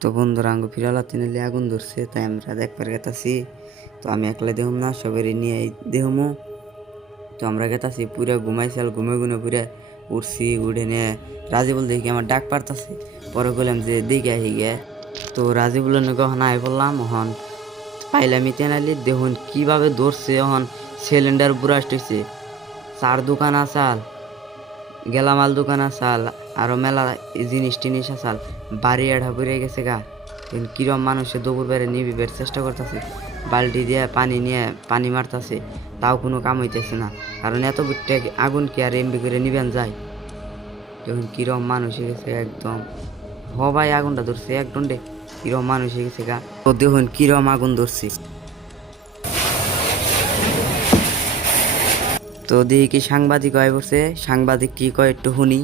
তো বন্ধুরা, আঙ্গু ফিরালা তিনালি আগুন ধরছে, তাই আমরা দেখবার গেতাছি। তো আমি একলা দেহম না সবেরই নিয়ে দেহমু। তো আমরা গেতাছি পুরা ঘুমাইছাল ঘুমে ঘুমে পুরা উঠছি, উঠে নিয়ে রাজিবুল দেখি আমার ডাক পারতাছে। পরে বললাম যে দেখে আহি গে। তো রাজিবুল কখন আই বললাম হন পাইলামি তেনালি দেখুন কীভাবে ধরছে এখন সিলিন্ডার বুরাস্ট হয়েছে চার দোকান আসাল গেলামাল দোকান আসাল আরও মেলা জিনিস টিনিস আসাল বাড়ি আড়া পড়ে গেছে গা। কিরম মানুষে দুপুর বেড়ে নিবিবের চেষ্টা করতেছে। বালতি দিয়ে পানি নিয়ে পানি মারতাছে, তাও কোনো কাম হইতেছে না। কারণ এত আগুন কি আর এমবি করে নিবেন যায়? যখন কিরম মানুষ হয়ে গেছে একদম। হ ভাই, আগুনটা ধরছে এক দণ্ডে কিরম মানুষ হয়ে গেছে গা। তো দেখুন কিরম আগুন ধরছে। তো দেখি কি সাংবাদিক হয়ে পড়ছে। সাংবাদিক কি কয় একটু শুনি।